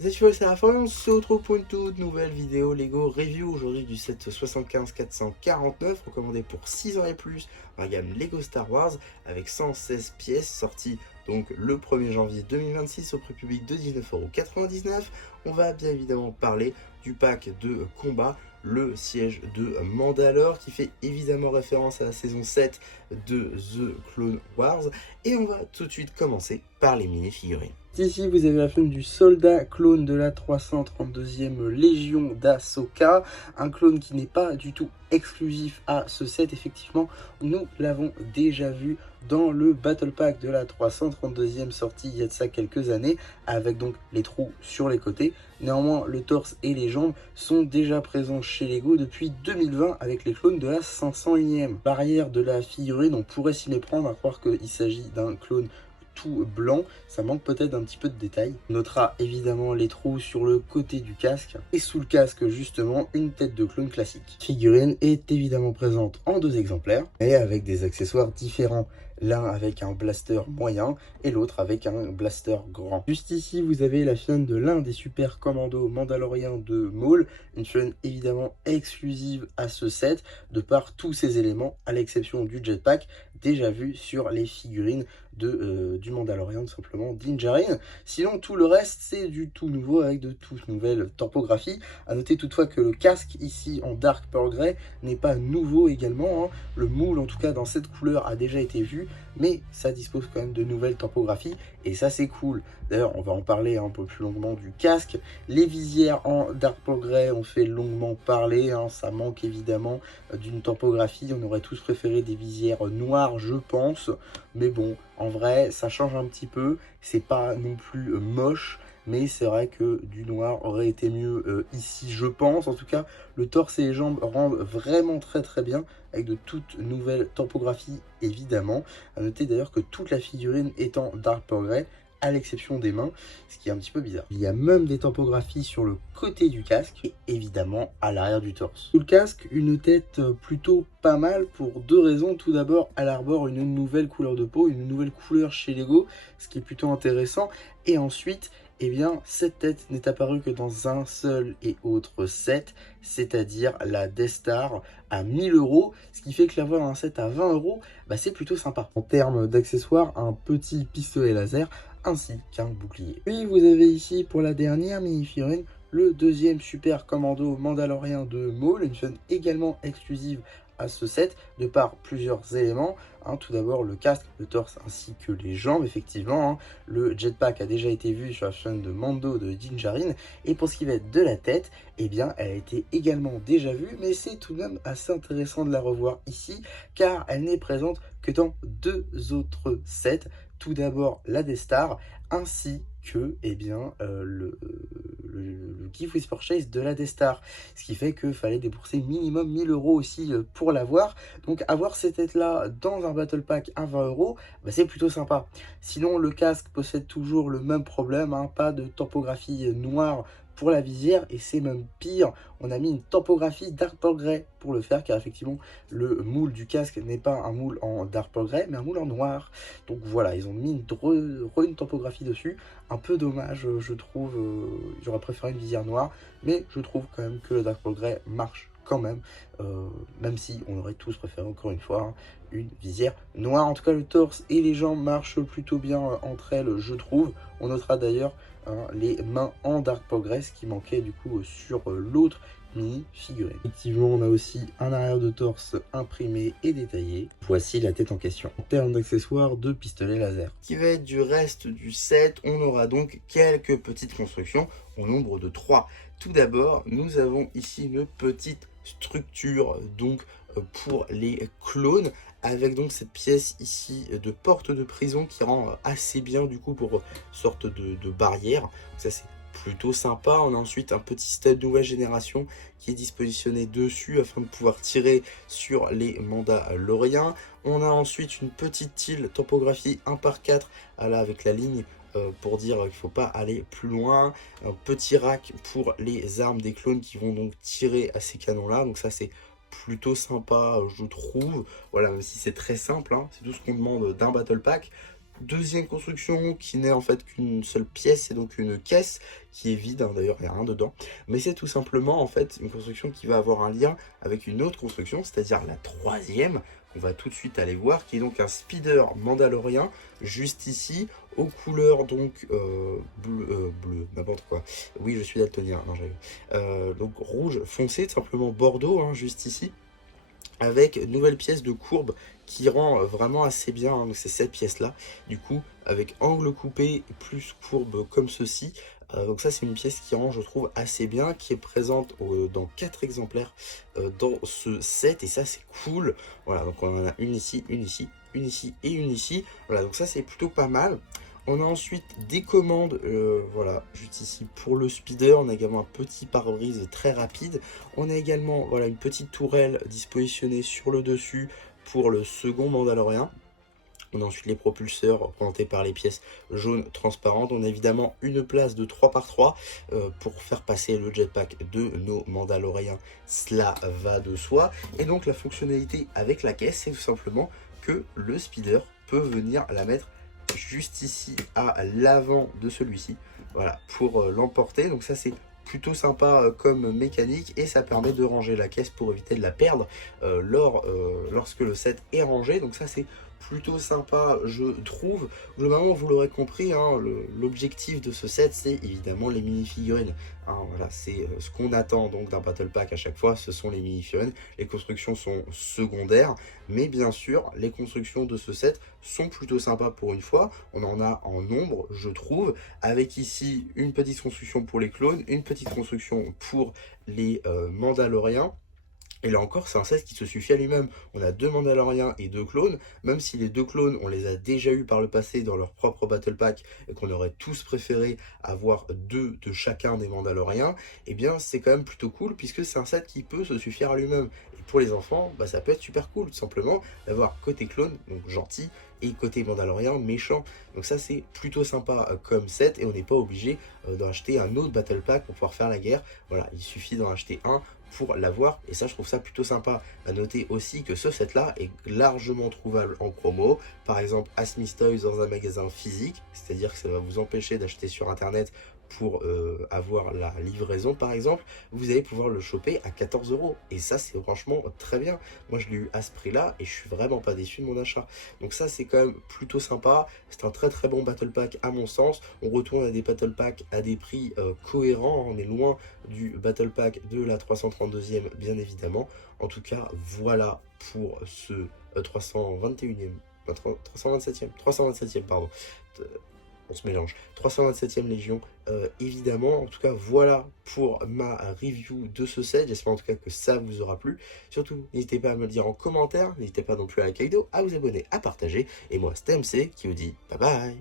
Cette fois c'est la fin, on se retrouve pour une toute nouvelle vidéo Lego Review aujourd'hui du set 75 449 recommandé pour 6 ans et plus dans la gamme Lego Star Wars avec 116 pièces sorties donc le 1er janvier 2026 au prix public de 19,99 €. On va bien évidemment parler du pack de combat, le siège de Mandalore qui fait évidemment référence à la saison 7 de The Clone Wars et on va tout de suite commencer par les mini-figurines. Ici, vous avez la femme du soldat clone de la 332e Légion d'Ahsoka, un clone qui n'est pas du tout exclusif à ce set. Effectivement, nous l'avons déjà vu dans le Battle Pack de la 332e sortie il y a de ça quelques années, avec donc les trous sur les côtés. Néanmoins, le torse et les jambes sont déjà présents chez Lego depuis 2020 avec les clones de la 501e. Barrière de la figurine, on pourrait s'y méprendre à croire qu'il s'agit d'un clone tout blanc, ça manque peut-être d'un petit peu de détail. On notera évidemment les trous sur le côté du casque et sous le casque justement une tête de clone classique. La figurine est évidemment présente en 2 exemplaires et avec des accessoires différents. L'un avec un blaster moyen et l'autre avec un blaster grand. Juste ici, vous avez la chaîne de l'un des super commandos mandaloriens de Maul, une chaîne évidemment exclusive à ce set, de par tous ces éléments, à l'exception du jetpack, déjà vu sur les figurines du Mandalorian, tout simplement, Din Djarin. Sinon, tout le reste, c'est du tout nouveau, avec de toutes nouvelles topographies. À noter toutefois que le casque, ici, en Dark Pearl Grey, n'est pas nouveau également, hein. Le moule, en tout cas, dans cette couleur, a déjà été vu, mais ça dispose quand même de nouvelles topographies, et ça, c'est cool. D'ailleurs, on va en parler un peu plus longuement du casque. Les visières en Dark Pearl Grey ont fait longuement parler, hein. Ça manque évidemment d'une topographie. On aurait tous préféré des visières noires, je pense, mais bon, en vrai, ça change un petit peu. C'est pas non plus moche, mais c'est vrai que du noir aurait été mieux ici, je pense. En tout cas, le torse et les jambes rendent vraiment très bien, avec de toutes nouvelles topographies, évidemment. À noter d'ailleurs que toute la figurine est en Dark Pearl Grey, à l'exception des mains, ce qui est un petit peu bizarre. Il y a même des topographies sur le côté du casque et évidemment à l'arrière du torse. Sous le casque, une tête plutôt pas mal pour 2 raisons. Tout d'abord, elle arbore une nouvelle couleur de peau, une nouvelle couleur chez Lego, ce qui est plutôt intéressant. Et ensuite, eh bien, cette tête n'est apparue que dans un seul et autre set, c'est-à-dire la Death Star à 1000 €, ce qui fait que l'avoir un set à 20 €, bah, c'est plutôt sympa. En termes d'accessoires, un petit pistolet laser ainsi qu'un bouclier. Puis vous avez ici pour la dernière mini-figurine le 2e super commando mandalorien de Maul, une chaîne également exclusive à ce set de par plusieurs éléments, hein. Tout d'abord le casque, le torse ainsi que les jambes, effectivement, hein. Le jetpack a déjà été vu sur la chaîne de Mando de Din Djarin, et pour ce qui va être de la tête, eh bien elle a été également déjà vue, mais c'est tout de même assez intéressant de la revoir ici car elle n'est présente que dans 2 autres sets. Tout d'abord la Death Star ainsi que eh bien, le Gift with Purchase de la Death Star, ce qui fait qu'il fallait débourser minimum 1000 € aussi pour l'avoir. Donc avoir cette tête là dans un Battle Pack à 20 €, bah, c'est plutôt sympa. Sinon le casque possède toujours le même problème, hein, pas de topographie noire pour la visière, et c'est même pire, on a mis une topographie Dark Pearl Grey pour le faire, car effectivement le moule du casque n'est pas un moule en Dark Pearl Grey mais un moule en noir. Donc voilà, ils ont mis une topographie dessus, un peu dommage je trouve. J'aurais préféré une visière noire, mais je trouve quand même que le Dark Pearl Grey marche quand même, même si on aurait tous préféré encore une fois, hein, une visière noire. En tout cas le torse et les jambes marchent plutôt bien entre elles, je trouve. On notera d'ailleurs, hein, les mains en Dark Progress qui manquait du coup sur l'autre mini figurine. Effectivement, on a aussi un arrière de torse imprimé et détaillé. Voici la tête en question. En termes d'accessoires, de pistolet laser. Qui va être du reste du set, on aura donc quelques petites constructions au nombre de 3. Tout d'abord, nous avons ici une petite structure donc pour les clones, avec donc cette pièce ici de porte de prison qui rend assez bien du coup pour sorte de barrière. Ça c'est plutôt sympa. On a ensuite un petit stud nouvelle génération qui est dispositionné dessus afin de pouvoir tirer sur les Mandaloriens. On a ensuite une petite île topographie 1/4 là, avec la ligne pour dire qu'il ne faut pas aller plus loin. Un petit rack pour les armes des clones qui vont donc tirer à ces canons là, donc ça c'est plutôt sympa je trouve. Voilà, même si c'est très simple, hein, c'est tout ce qu'on demande d'un battle pack. Deuxième construction qui n'est en fait qu'une seule pièce, c'est donc une caisse qui est vide, hein, d'ailleurs il n'y a rien dedans, mais c'est tout simplement en fait une construction qui va avoir un lien avec une autre construction, c'est-à-dire la troisième, qu'on va tout de suite aller voir, qui est donc un speeder mandalorien, juste ici, aux couleurs donc bleu, n'importe quoi, oui je suis daltonien, non j'avais, donc rouge foncé, tout simplement bordeaux, hein, juste ici, avec une nouvelle pièce de courbe qui rend vraiment assez bien, hein, donc c'est cette pièce là du coup avec angle coupé plus courbe comme ceci. Donc ça c'est une pièce qui rend je trouve assez bien, qui est présente dans 4 exemplaires dans ce set, et ça c'est cool. Voilà, donc on en a une ici, une ici, une ici et une ici. Voilà, donc ça c'est plutôt pas mal. On a ensuite des commandes, voilà, juste ici pour le speeder. On a également un petit pare-brise très rapide. On a également, voilà, une petite tourelle dispositionnée sur le dessus pour le second Mandalorien. On a ensuite les propulseurs représentés par les pièces jaunes transparentes. On a évidemment une place de 3x3 pour faire passer le jetpack de nos Mandaloriens. Cela va de soi. Et donc la fonctionnalité avec la caisse, c'est tout simplement que le speeder peut venir la mettre juste ici à l'avant de celui-ci, voilà, pour l'emporter. Donc ça c'est plutôt sympa comme mécanique, et ça permet de ranger la caisse pour éviter de la perdre lorsque le set est rangé. Donc ça c'est plutôt sympa je trouve. Globalement vous l'aurez compris, hein, l'objectif de ce set c'est évidemment les mini-figurines, hein, voilà, c'est ce qu'on attend donc d'un battle pack à chaque fois, ce sont les mini-figurines. Les constructions sont secondaires, mais bien sûr les constructions de ce set sont plutôt sympas pour une fois. On en a en nombre je trouve, avec ici une petite construction pour les clones, une petite construction pour les Mandaloriens. Et là encore, c'est un set qui se suffit à lui-même. On a 2 Mandaloriens et 2 clones, même si les 2 clones, on les a déjà eu par le passé dans leur propre Battle Pack, et qu'on aurait tous préféré avoir 2 de chacun des Mandaloriens, eh bien c'est quand même plutôt cool, puisque c'est un set qui peut se suffire à lui-même. Et pour les enfants, bah, ça peut être super cool, tout simplement, d'avoir côté clone, donc gentil, et côté Mandalorien, méchant. Donc ça c'est plutôt sympa comme set, et on n'est pas obligé d'en acheter un autre Battle Pack pour pouvoir faire la guerre. Voilà, il suffit d'en acheter un pour l'avoir, et ça je trouve ça plutôt sympa. À noter aussi que ce set là est largement trouvable en promo, par exemple à Smith Toys dans un magasin physique, c'est à dire que ça va vous empêcher d'acheter sur internet pour avoir la livraison par exemple. Vous allez pouvoir le choper à 14 €, et ça c'est franchement très bien. Moi je l'ai eu à ce prix là et je suis vraiment pas déçu de mon achat, donc ça c'est quand même plutôt sympa. C'est un très très bon battle pack à mon sens. On retourne à des battle packs à des prix cohérents, on est loin du battle pack de la 332e bien évidemment. En tout cas voilà pour ce 321e, 327e pardon, on se mélange, 327e Légion, évidemment. En tout cas voilà pour ma review de ce set, j'espère en tout cas que ça vous aura plu. Surtout n'hésitez pas à me le dire en commentaire, n'hésitez pas non plus à liker la vidéo, à vous abonner, à partager, et moi c'était MC qui vous dit bye bye.